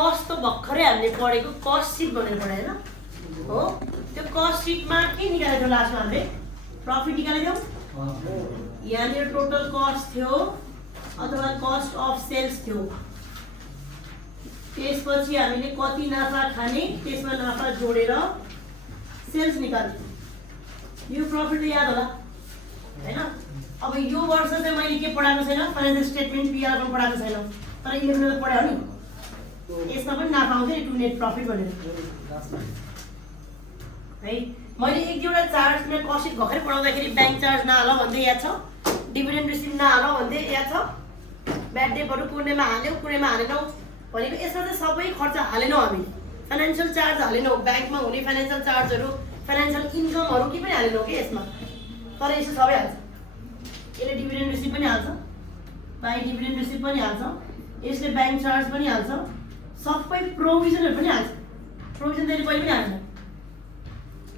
Cost त भर्खरै हामीले पढेको कस्ट सिट भनेर पढायो हैन हो त्यो कस्ट सिटमा के निकालेको लास्टमा हामीले प्रफिट निकालेको यहाँनिर टोटल कस्ट थियो अथवा कस्ट अफ सेल्स थियो त्यसपछि हामीले कति नाफा खाने त्यसमा नाफा जोडेर सेल्स निकाल्ने यो प्रफिट याद होला हैन अब यो वर्ष चाहिँ मैले के पढाएको छैन फाइनान्शियल स्टेटमेन्ट पीआर पनि पढाएको छैन तर 11 मा त पढायो नि यसमा पनि नाफा आउँछ नि टु नेट प्रफिट भनेर है मैले एक दुईवटा चार्जमा कस्ट भर्खरै पढाउँदाखेरि ब्याङ्क चार्ज नहाल भन्दै याद छ डिभिडेन्ड रिसिभ नहाल भन्दै याद छ ब्याड डेटहरु कुनैमा हाल्यौ कुनैमा हालेनौ भनेको यसमा चाहिँ सबै खर्च हालेनौ हामीले फाइनान्शियल चार्ज हालेनौ ब्याङ्कमा हुने फाइनान्शियल चार्जहरु फाइनान्शियल इन्कमहरु के पनि हालेनौ के यसमा तर यसो सबै हाल्छ यसले डिभिडेन्ड रिसिभ पनि हाल्छ बाइ डिभिडेन्ड रिसिभ पनि हाल्छ यसले ब्याङ्क चार्ज पनि हाल्छ सबै प्रोभिजनहरु पनि हाल्छ प्रोभिजन चाहिँ कहिले पनि हाल्छ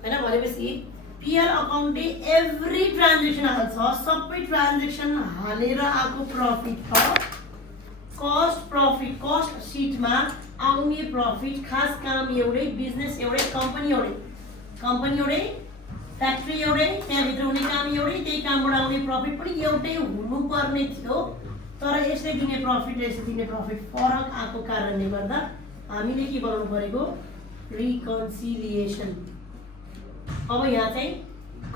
हैन भनेपछि पीआर अकाउन्टले एभ्री ट्रान्ज्याक्सन हाल्छ सबै ट्रान्ज्याक्सन हालेर आको प्रफिट हो कस्ट प्रफिट कस्ट सिटमा आउने प्रफिट खास काम एउटै बिजनेस एउटै कम्पनी एउटै फ्याक्ट्री एउटै त्यहाँभित्र हुने काम एउटै त्यही कामबाट आउने प्रफिट पनि एउटै हुनुपर्ने थियो तर यसले दिने प्रफिट र यसले दिने प्रफिट फरक आएको कारणले गर्दा हामीले के बनाउनु परेको रिकन्सिलिएसन अब यहाँ चाहिँ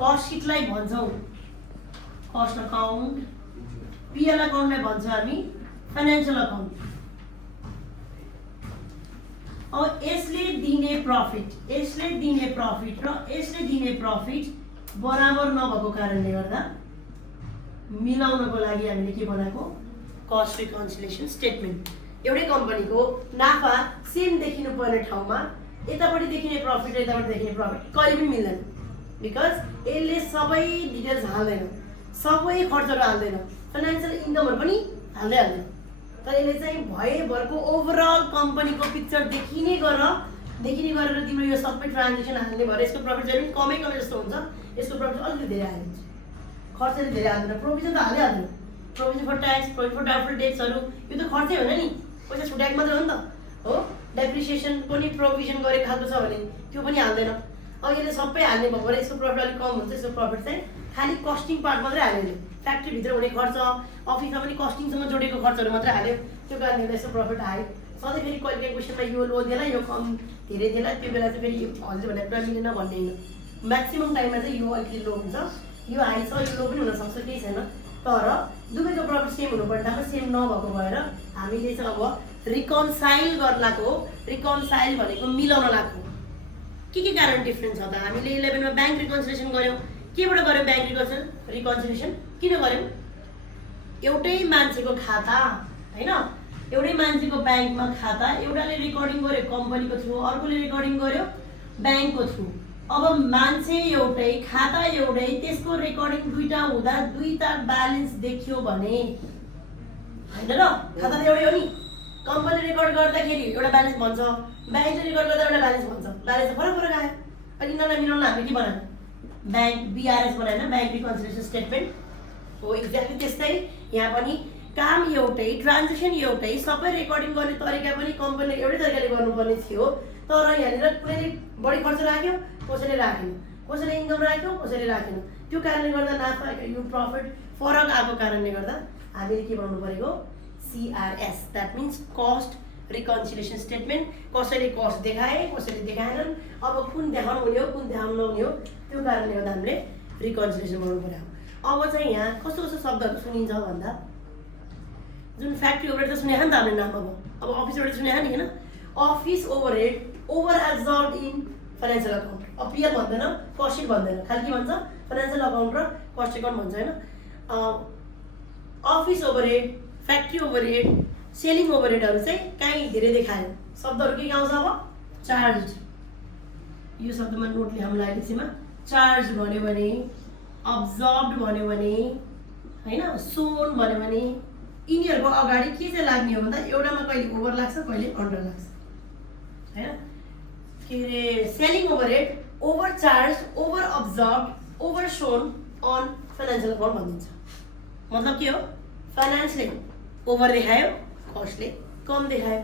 कस्ट सिटलाई भन्छौँ कस्ट अकाउन्ट पीएल अकाउन्टलाई भन्छ हामी फाइनान्शियल अकाउन्ट अब यसले दिने प्रफिट र यसले दिने प्रफिट बराबर नभएको कारणले गर्दा मिलाउनको लागि हामीले के बनाएको कस्ट रिकन्सिलिएसन स्टेटमेन्ट एउटै कम्पनीको नाफा सेम देखिनु पर्ने ठाउँमा यतापट्टि देखिने प्रफिट र यतापट्टि देखिने प्रफिट कहिले पनि मिल्दैन बिकज यसले सबै डिटेल्स हाल्दैन सबै खर्चहरु हाल्दैन फाइनान्शियल इन्कमहरु पनि हाल्दैन तर यसले चाहिँ भएभरको ओभरअल कम्पनीको पिक्चर देखिने गरेर तिम्रो यो सबै ट्रान्ज्याक्सन हाल्ने भएर यसको प्रफिट चाहिँ कमै जस्तो हुन्छ यसको प्रफिट अलिकति धेरै हालिन्छ खर्च चाहिँ धेरै हाल्दैन प्रोभिजन त हालिहाल्दैन provision for tax provision for doubtful डेट्सहरु यो त खर्चै होइन नि पैसा छुट्याएको मात्र हो नि त हो डेप्रिसिएसन पनि प्रोभिजन गरेको खालको छ भने त्यो पनि हाल्दैन अब यसले सबै हाल्ने भएको भएर यसको प्रफिट अलिक कम हुन्छ यसको प्रफिट चाहिँ खाली कस्टिङ पार्ट मात्रै हाल्यो फ्याक्ट्री भित्र हुने खर्च अफिसमा पनि कस्टिङसँग जोडेको खर्चहरु मात्रै हाल्यो त्यो कारणले यसको प्रफिट हाई सधैँ फेरि कहिले क्वेसनमा यो लो देला यो कम धेरै देला त्यो बेला चाहिँ फेरि हजुर भने पुरा मिलेन भन्ने हैन म्याक्सिमम टाइममा चाहिँ यो अलिकति लो हुन्छ यो हाई छ यो लो पनि हुन सक्छ केही छैन तर दुवैको प्रफिट सेम हुनुपर्ने ठाउँमा सेम नभएको भएर हामीले चाहिँ अब रिकन्साइल गर्नको रिकन्साइल भनेको मिलाउन लाग्यो के कारण डिफरेन्स छ त हामीले 11 मा ब्याङ्क रिकन्सिलिएसन गर्यौं केबाट गर्यौं ब्याङ्क रिकन्सिलिएसन किन गर्यौं एउटै मान्छेको खाता हैन एउटै मान्छेको ब्याङ्कमा खाता एउटाले रेकर्डिङ गर्यो कम्पनीको थ्रु अर्कोले रेकर्डिङ गर्यो ब्याङ्कको थ्रु अब मान्छे एउटै खाता एउटै त्यसको रेकर्डिङ दुईटा हुँदा दुईटा ब्यालेन्स देखियो भने हैन र खाता त एउटै हो नि कम्पनी रेकर्ड गर्दाखेरि एउटा ब्यालेन्स भन्छ ब्याङ्कले रेकर्ड गर्दा एउटा ब्यालेन्स भन्छ ब्यालेन्स त फरक आयो अनि यिनीहरूलाई मिलाउन हामीले के बनायौं ब्याङ्क बीआरएस बनाएन ब्याङ्क रिकन्सिलिएसन स्टेटमेन्ट हो एक्ज्याक्टली त्यस्तै यहाँ पनि काम एउटै ट्रान्ज्याक्सन एउटै सबै रेकर्डिङ गर्ने तरिका पनि कम्पनीले एउटै तरिकाले गर्नुपर्ने थियो तर यहाँनिर कुनैले बढी खर्च राख्यो कसैले राखेन कसैले इन्कम राख्यो कसैले राखेन त्यो कारणले गर्दा नाफा यो प्रफिट फरक आएको कारणले गर्दा हामीले के बनाउनु परेको CRS that means cost reconciliation statement कसैले कस्ट देखाए कसैले देखाएनन् अब कुन देखाउनु हुने हो कुन देखाउनु नहुने हो त्यो कारणले गर्दा हामीले रिकन्सिलिएसन बनाउनु पर्यो अब चाहिँ यहाँ कस्तो कस्तो शब्दहरू सुनिन्छ भन्दा जुन फ्याक्ट्री ओभरहेड त सुनेको नि त हामीले नाम अब अफिस ओभरहेड सुनेको नि हैन office overhead over absorbed in financial account अब पीएल भन्दैन कस्ट सिट भन्दैन खालि के भन्छ फाइनान्शियल अकाउन्ट र कस्ट अकाउन्ट भन्छ हैन office overhead factory overhead selling ओभरहेडहरु चाहिँ कहीँ धेरै देखायो शब्दहरु के आउँछ अब चार्ज यो शब्दमा नोट लेखौँला अहिलेसम्म चार्ज भन्यो भने अब्जर्ब्ड भन्यो भने हैन सोन भन्यो भने यिनीहरुको अगाडि के चाहिँ लाग्ने हो भन्दा एउटामा कहिले ओभर लाग्छ कहिले अन्डर लाग्छ हैन के रे selling overhead over charge over absorbed over सोन अन फाइनान्शियल अकाउन्ट भनिन्छ मतलब के हो फाइनान्सले ओभर देखायो कस्टले कम देखायो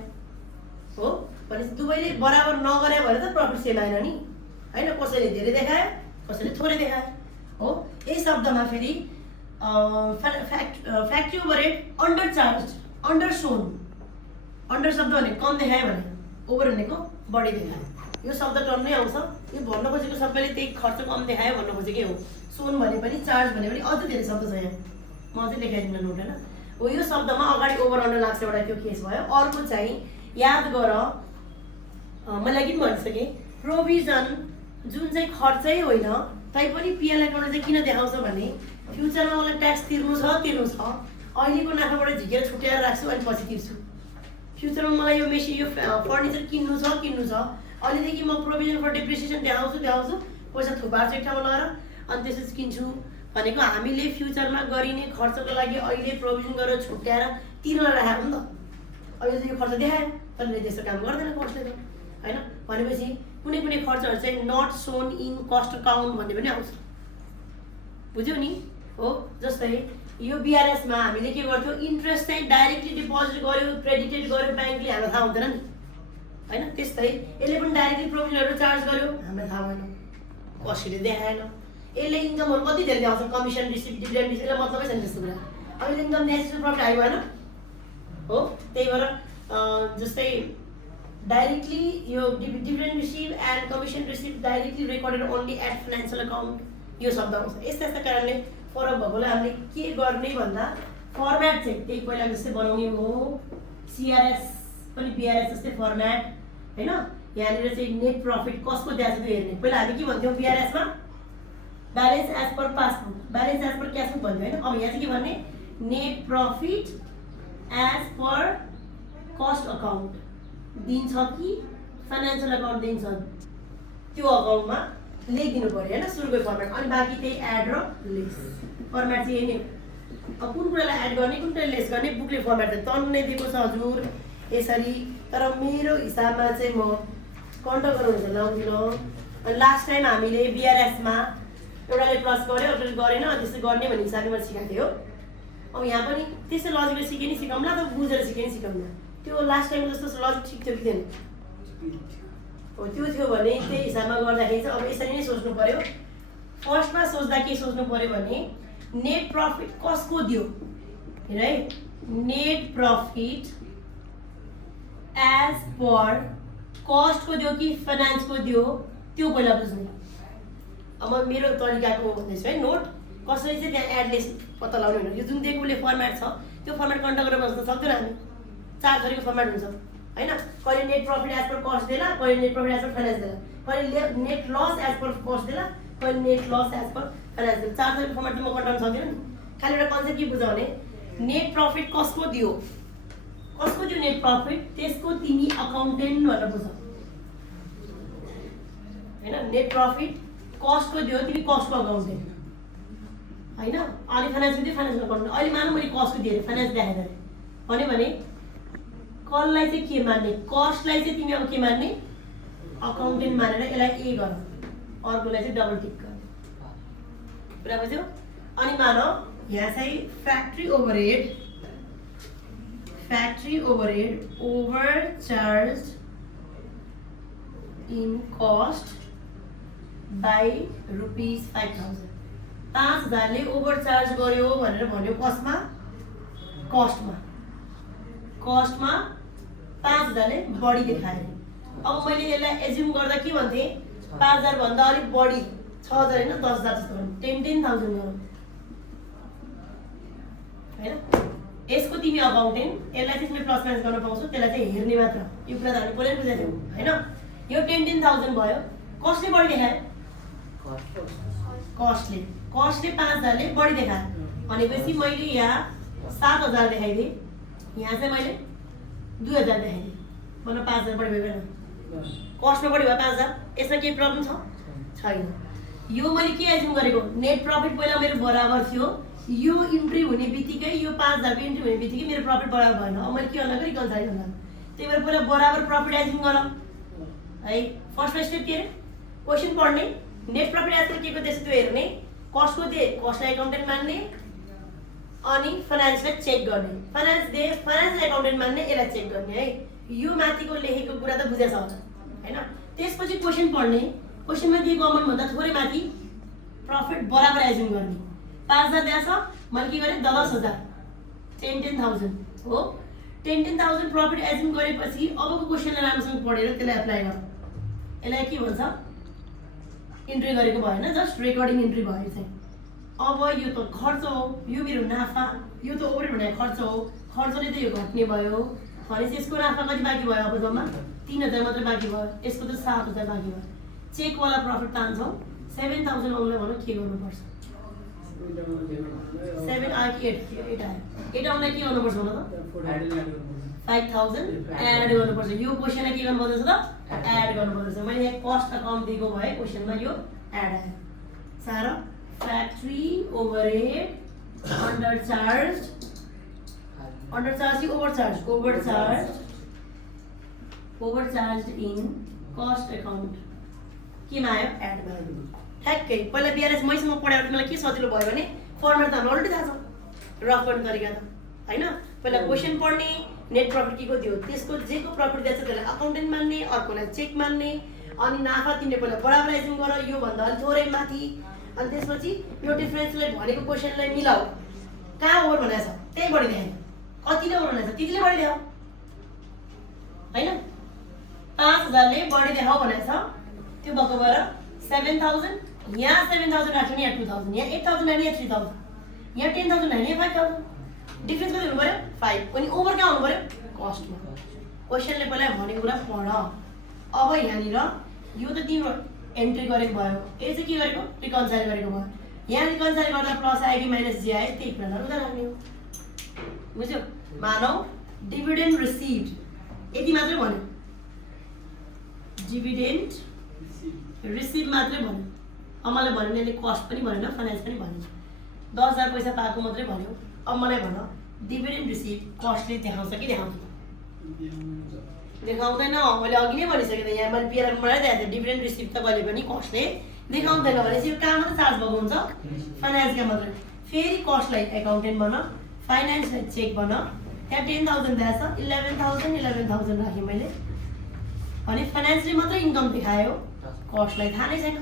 हो भनेपछि दुवैले बराबर नगरे भने त प्रफिट सेम आएन नि हैन कसैले धेरै देखायो कसैले थोरै देखायो हो यही शब्दमा फेरि factory overhead under charge under सोन अन्डर शब्द भने कम देखायो भने ओभर भनेको बढी देखायो यो शब्द टर्म नै आउँछ यो भन्न खोजेको सबैले त्यही खर्च कम देखायो भन्न खोजेकै हो सोन भने पनि चार्ज भने पनि अझै धेरै शब्द छ यहाँ म अझै लेखाइदिन नोट हैन हो यो शब्दमा अगाडि ओभर अन्डर लाग्छ एउटा त्यो केस भयो अर्को चाहिँ याद गर मैले अघि पनि भनिसकेँ प्रोभिजन जुन चाहिँ खर्चै होइन तैपनि पिएल एकाउन्टले चाहिँ किन देखाउँछ भने फ्युचरमा मलाई ट्याक्स तिर्नु छ अहिलेको नाफाबाट झिकेर छुट्याएर राख्छु अनि पछि तिर्छु फ्युचरमा मलाई यो मेसिन यो फर्निचर किन्नु छ अहिलेदेखि म प्रोभिजन फर डेप्रिसिएसन देखाउँछु पैसा थुपार्छु एक ठाउँमा लगेर अनि त्यसपछि किन्छु भनेको हामीले फ्युचरमा गरिने खर्चको लागि अहिले प्रोभिजन गरेर छुट्याएर तिर्न राखेको नि त अहिले चाहिँ यो खर्च देखायो तर त्यस्तो काम गर्दैन कस्टले त हैन भनेपछि कुनै खर्चहरू चाहिँ not shown in cost account भन्ने पनि आउँछ बुझ्यौ नि हो जस्तै यो बीआरएसमा हामीले के गर्थ्यौँ इन्ट्रेस्ट चाहिँ डाइरेक्टली डिपोजिट गर्यो क्रेडिटेड गर्यो ब्याङ्कले हामीलाई थाहा हुँदैन नि हैन त्यस्तै यसले पनि डाइरेक्टली प्रोभिजनहरू चार्ज गर्यो हामीलाई थाहा भएन कसैले देखाएन यसले इन्कमहरू कति धेरै देखाउँछ कमिसन रिसिभ डिभिडेन्ड रिसिभ मतलबै छैन त्यस्तो कुरा अहिले इन्कम नेचुरल प्रफिट आयो भएन हो त्यही भएर जस्तै डाइरेक्टली यो dividend receive and commission receive directly recorded only at financial account यो शब्द आउँछ यस्ता कारणले फरक भएकोले हामीले के गर्ने भन्दा फर्मेट चाहिँ त्यही पहिला जस्तै बनाउने हो सिआरएस पनि बिआरएस जस्तै फर्मेट हैन यहाँनिर चाहिँ नेट प्रफिट कसको दिएको छ त्यो हेर्ने पहिला हामी के भन्थ्यौँ बिआरएसमा balance as per passbook balance as per cash book भन्थ्यौँ हैन अब यहाँ चाहिँ के भन्ने net profit as per cost account दिन्छ कि फाइनेन्सियल अकाउन्ट दिन्छ त्यो अकाउन्टमा लेखिदिनु पऱ्यो हैन सुरुको फर्मेट अनि बाँकी त्यही एड र लेस फर्मेट चाहिँ यही नै अब कुन कुरालाई एड गर्ने कुन कुरालाई लेस गर्ने बुकले फर्मेट चाहिँ तन्नै दिएको छ हजुर यसरी तर मेरो हिसाबमा चाहिँ म कन्ट्रोल गर्नुहुन्छ लाउँदिनँ अनि लास्ट टाइम हामीले बिआरएसमा एउटाले प्लस गर्यो एउटाले गरेन त्यस्तो गर्ने भन्ने हिसाबले मैले सिकाएको थिएँ हो अब यहाँ पनि त्यस्तै लजिकले सिकेँ नि सिकाउँला त बुझेर सिकेँ नि सिकाउँला त्यो लास्ट टाइम जस्तो लजिक ठिक थियो कि थिएन हो त्यो थियो भने त्यही हिसाबमा गर्दाखेरि चाहिँ अब यसरी नै सोच्नु पर्यो फर्स्टमा सोच्दा के सोच्नु पर्यो भने नेट प्रफिट कसको दियो हेर है नेट प्रफिट एज पर कस्टको दियो कि फाइनेन्सको दियो त्यो पहिला बुझ्ने अब म मेरो तरिकाको भन्दैछु है नोट कसरी चाहिँ त्यहाँ एडलेस पत्ता लगाउने भनेर यो जुन दिएकोले फर्मेट छ त्यो फर्मेट कन्ट्रोल गरेर बस्न सक्दैन हामी 4 थरीको फर्मेट हुन्छ हैन कहिले net profit as per cost देला कहिले net profit as per finance देला कहिले net loss as per cost देला कहिले net loss as per finance देला 4 थरीको फर्मेट चाहिँ म कन्ट्रोल सक्दिनँ नि खाली एउटा कन्सेप्ट के बुझाउ भने नेट प्रफिट कसको दियो नेट प्रफिट त्यसको तिमी अकाउन्टेन्ट भनेर बुझ हैन नेट प्रफिट कस्टको दियो तिमी कस्टको अकाउन्टेन्ट हैन अनि फाइनेन्सको दियो फाइनेन्सको अकाउन्टेन्ट अहिले मानौँ मैले कस्टको दिएँ फाइनेन्स देखाएँ भने कसलाई चाहिँ के मान्ने कस्टलाई चाहिँ तिमी अब के मान्ने अकाउन्टेन्ट मानेर यसलाई ए गर अर्कोलाई चाहिँ डबल टिक गर कुरा बुझ्यौ अनि मानौ यहाँ चाहिँ factory overhead overcharge in cost by ₹5,000 5,000ले ओभरचार्ज गर्यो भनेर भन्यो कस्टमा 5,000ले बढी देखायो अब मैले यसलाई एज्युम गर्दा के भन्थे 5,000 भन्दा अलिक बढी 6,000 हैन 10,000 जस्तो गरौँ 10,000 गरौँ हैन यसको तिमी अकाउन्टेन्ट यसलाई चाहिँ तिमीले प्लस माइनस गर्न पाउँछौ त्यसलाई चाहिँ हेर्ने मात्र यो कुरा त हामी पहिल्यै बुझाएको थियौँ हैन यो 10,000 भयो कसले बढी देखायो कस्टले 5,000ले बढी देखायो भनेपछि मैले यहाँ 7,000 देखाइदिएँ यहाँ चाहिँ मैले 2,000 देखाइदिएँ मतलब 5,000 बढी भयो होइन कस्टमा बढी भयो 5,000 यसमा केही प्रब्लम छैन यो मैले के एज्युम गरेको नेट प्रफिट पहिला मेरो बराबर थियो यो इम्प्रुभ हुने बित्तिकै यो 5,000 को इम्प्रुभ हुने बित्तिकै मेरो प्रफिट बराबर भएन अब मैले के गर्नु गरी गल्छाइ भन्दा त्यही भएर पहिला बराबर प्रफिट एज्युम गरौँ है फर्स्ट स्टेप के अरे क्वेसन पढ्ने नेट प्रफिट एज पर के को देश त्यो हेर्ने कस्टको दे कस्टलाई अकाउन्टेन्ट मान्ने अनि फाइनान्सलाई चेक गर्ने फाइनान्स एकाउन्टेन्ट मान्ने यसलाई चेक गर्ने है यो माथिको लेखेको कुरा त बुझेछ होला हैन त्यसपछि क्वेशन पढ्ने क्वेशनमा दिएको अमाउन्ट भन्दा थोरै माथि प्रफिट बराबर एज्युम गर्ने 5000 दिएको छ मैले के गरे 10000 10,000 हो 10,000 प्रफिट एज्युम गरेपछि अबको क्वेशनलाई राम्रोसँग पढेर त्यसलाई एप्लाई गर यसलाई के भन्छ इन्ट्री गरेको भएन जस्ट रेकर्डिङ इन्ट्री भयो चाहिँ अब यो त खर्च हो यो मेरो नाफा यो त ओभरहेड भनेको खर्च हो खर्चले त यो घट्ने भयो भनेपछि यसको नाफा कति बाँकी भयो अब जम्मा 3000 मात्र बाँकी भयो यसको त 7000 बाँकी भयो चेकवाला प्रफिट तान्छौँ 7000 आउनलाई भनौँ के गर्नुपर्छ 7 आयो 8 आउनलाई के गर्नुपर्छ भन त 5000 एड गर्नुपर्छ यो क्वेशनलाई के गर्नुपर्छ त एड गर्नुपर्छ मैले यहाँ कस्ट अकाउन्ट दिएको भए क्वेशनमा यो एड आयो सारा factory overhead undercharged overcharged in cost account केमा आयो एड भयो ठ्याक्कै पहिला बिआरएस मैसँग पढाएर मलाई के सजिलो भयो भने फर्मुला त हाम्रो अलरेडी थाहा छ रफ गर्ने तरिका त हैन पहिला क्वेशन पढ्ने नेट प्रफिट के को दियो त्यसको जेको प्रफिट दिन्छ त्यसलाई अकाउन्टेन्ट मान्ने अर्कोलाई चेक मान्ने अनि नाफा तिमीले पहिला बराबर एज्युम गर यो भन्दा अलि थोरै माथि अनि त्यसपछि यो डिफरेन्सले भनेको क्वेशनलाई मिलाऊ कहाँ ओभर भनेको छ त्यही बढी देखाएन कतिले ओभर भनेको छ त्यतिले बढी देखाऊ हैन 5000 ले बढी देखाऊ भनेको छ त्यो भएको भएर 7000 यहाँ 7000 राख्यो नि यहाँ 2000 यहाँ 8000 राख्यो यहाँ 3000 यहाँ 10000 राख्यो यहाँ 5000 डिफरेन्स कति हुनु पर्यो 5 अनि ओभर कहाँ हुनु पर्यो कस्टमा क्वेशनले पहिला भनेको कुरा पढ अब यहाँनिर यो त तिम्रो एन्ट्री गरेको भयो यो चाहिँ के गरेको रिकन्साइल गरेको भयो यहाँ रिकन्साइल गर्दा प्लस आयो कि माइनस जे आयो त्यही कुरालाई उता राख्ने हो बुझ्यो मानौ डिभिडेन्ड रिसिभ्ड यति मात्रै भन्यो डिभिडेन्ड रिसिभ मात्रै भन्यो अब मलाई भन्यो यसले कस्ट पनि भनेन फाइनान्स पनि भनेन 10000 पैसा पाएको मात्रै भन्यो अब मलाई भन डिभिडेन्ड रिसिभ कस्टले देखाउँछ कि देखाउँदैन देखाउँदैन मैले अघि नै भनिसकेँ त यहाँ मैले पिआरएल बनाइदिएको थिएँ डिभिडेन्ड रिसिभ त कहिले पनि कस्टले देखाउँदैन भनेपछि यो कहाँ मात्रै चार्ज भएको हुन्छ फाइनान्सका मात्रै फेरि कस्टलाई एकाउन्टेन्ट बन फाइनान्सलाई चेक बन त्यहाँ 10000 दिएछ 11000 राखेँ मैले अनि फाइनान्सले मात्रै इन्कम देखायो कस्टलाई थाहा नै छैन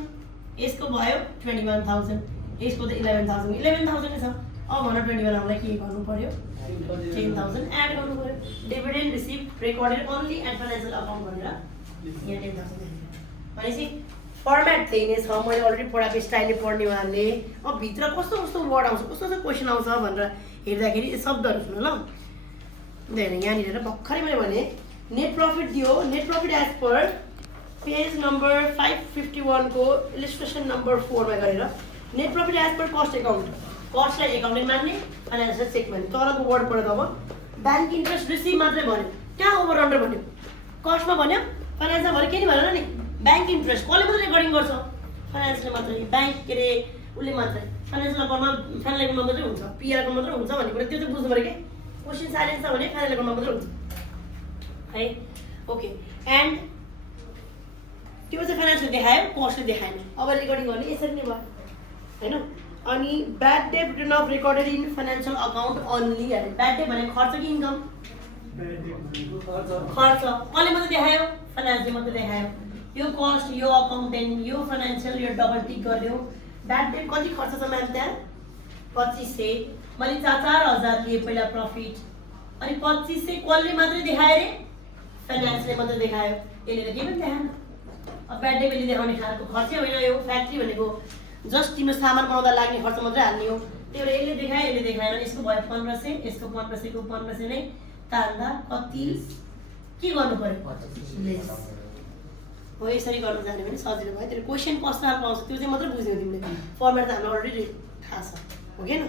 यसको भयो 21000 यसको त 11000 नै छ अब भन 21 आउनलाई के गर्नु पर्यो 10000 एड गर्नु पर्यो dividend receive recorded only at financial account भनेर यहाँ 10000 भनेपछि फर्मेट त्यही नै छ मैले अलरेडी पढाएको स्टाइलले पढ्ने उहाँहरूले अब भित्र कस्तो कस्तो वर्ड आउँछ कस्तो कस्तो क्वेसन आउँछ भनेर हेर्दाखेरि शब्दहरू सुन ल हेर्नु यहाँनिर भर्खरै मैले भने नेट प्रफिट दियो net profit as per page number 551 को इलिस्ट्रेसन नम्बर 4 मा गरेर net profit as per cost account कस्टलाई एकाउन्टेन्ट मान्ने फाइनान्सलाई चेक मान्ने तरको वर्ड पढ्यो अब ब्याङ्क इन्ट्रेस्ट रिसिभ मात्रै भन्यो कहाँ ओभर अन्डर भन्यो कस्टमा भन्यो फाइनान्समा भन्यो के नि भनेन नि ब्याङ्क इन्ट्रेस्ट कसले मात्रै रेकर्डिङ गर्छ फाइनान्सले मात्रै ब्याङ्क के अरे उसले मात्रै फाइनान्सियल अकाउन्टमा फाइनल एकाउन्टमा मात्रै हुन्छ पिआर अकाउन्ट मात्रै हुन्छ भन्ने कुरा त्यो चाहिँ बुझ्नु पऱ्यो कि क्वेसन साइलेन्स छ भने फाइनल एकाउन्टमा मात्रै हुन्छ है ओके एन्ड त्यो चाहिँ फाइनान्सले देखायो कस्टले देखाएन अब रेकर्डिङ गर्ने यसरी नै भयो हैन अनि bad date return of recorded in financial account only अरे ब्याड डेट भने खर्च कि इन्कम खर्च कसले मात्रै देखायो फाइनान्सले मात्रै देखायो यो कस्ट यो अकाउन्टेन्ट यो फाइनान्शियल यो डबल टिक गर्यो ब्याड डेट कति खर्च छ म्याम त्यहाँ 2500 मैले 4000 लिए पहिला प्रफिट अनि 2500 कसले मात्रै देखायो रे फाइनान्सले मात्रै देखायो यसले त के पनि देखाएन अब ब्याड डेट देखाउने खालको खर्चै होइन यो फ्याक्ट्री भनेको जस्ट तिम्रो सामान बनाउँदा लाग्ने खर्च मात्रै हाल्ने हो त्यही भएर यसले देखायो यसले देखाएन यसको भयो 1500 यसको 1500 को 1500 नै तान्दा कति के गर्नु पर्यो लेस हो यसरी गर्न जाने भने सजिलो भयो त्यो क्वेशन कस्तो खालको आउँछ त्यो चाहिँ मात्रै बुझ्यौ तिमीले फर्मेट त हामीलाई अलरेडी थाहा छ हो हैन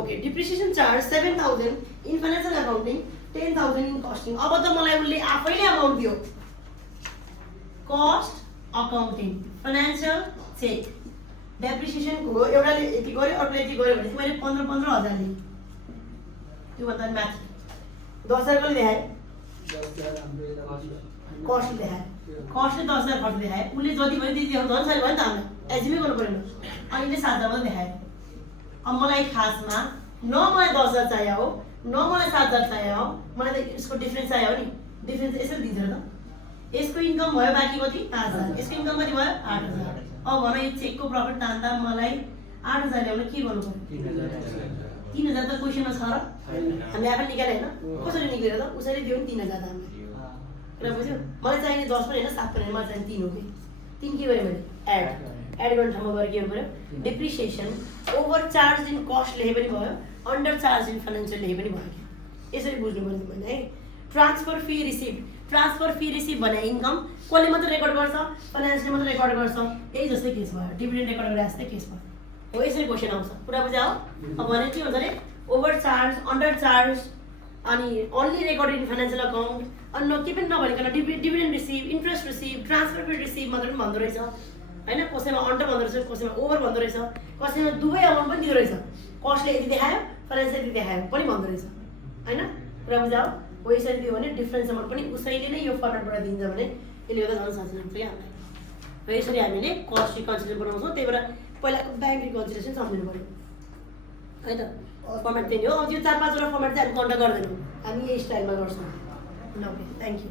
okay depreciation charge 7000 in financial accounting 10000 in costing अब त मलाई उले आफैले अमाउन्ट दियो cost accounting financial check depreciation को एउटाले यति गर्यो अर्कोले यति गर्यो भने मैले 15000 लिए त्यो भन्दा माथि 10000 कले देखाए कस्ट देखाए कस्टले 10000 खर्च देखाए उले जति भयो त्यति देखाउँछ झन् सरी भयो नि त हामीलाई एज्युमै गर्नु परेन अनि ले 7000 मात्र देखाए अब मलाई खासमा न मलाई 10,000 चाहियो हो, न मलाई 7,000 चाहियो हो, मलाई त यसको डिफ्रेन्स चाहियो नि। डिफ्रेन्स यसरी दिन्छ र त। यसको इन्कम भयो बाँकी कति 5,000, यसको इन्कम कति भयो 8,000। अब भन यो चेकको प्रफिट तान्दा मलाई 8,000 ल्याउन के गर्नु पर्यो? 3,000 त क्वेसनमा छ र हामीले आफै निकाले होइन, कसरी निक्लेर त उसैले दियो नि 3,000 हामीलाई। कुरा बुझ्यो? मलाई चाहिने 10 पनि होइन 7 पनि होइन, मलाई चाहिने 3 हो कि 3 के गरेँ मैले एड गर्ने ठाउँमा गएर के गर्नु पऱ्यो? Depreciation over charge in cost लेखे पनि भयो, अन्डर चार्ज इन फाइनेन्सियल लेखे पनि भयो कि। यसरी बुझ्नु पर्ने मैले है। ट्रान्सफर फी रिसिभ भने इन्कम कसले मात्रै रेकर्ड गर्छ? फाइनेन्सले मात्रै रेकर्ड गर्छ। यही जस्तै केस भयो, डिभिडेन्ड रेकर्ड गरे जस्तै केस भयो हो। यसरी क्वेसन आउँछ। कुरा बुझ्या हो? अब भने के हुन्छ अरे ओभर चार्ज, अन्डर चार्ज, अनि only record in financial account, अनि के पनि नभनिकन dividend receive, interest receive, transfer fee receive मात्र पनि भन्दो रहेछ होइन। कसैमा अन्डर भन्दो रहेछ, कसैमा ओभर भन्दो रहेछ, कसैमा दुवै अमाउन्ट पनि दिँदो रहेछ। कस्टले यति देखायो, फाइनेन्सले यति देखायो पनि भन्दो रहेछ होइन। कुरा बुझ्या हो? हो यसरी दियो भने डिफ्रेन्स अमाउन्ट पनि उसैले नै यो फर्मेटबाट दिन्छ भने यसले गर्दा झन् सजिलो हुन्छ क्या हामीलाई। र यसरी हामीले कस्ट रिकन्सिलिएसन बनाउँछौँ। त्यही भएर पहिलाको ब्याङ्क रिकन्सिलिएसन सम्झिनु पऱ्यो है त। फर्मेट त्यही हो। अब त्यो 4-5 वटा फर्मेट चाहिँ हामी कन्ट्याक्ट गर्दैनौँ, हामी यही स्टाइलमा गर्छौँ। ल ओके, थ्याङ्क यू।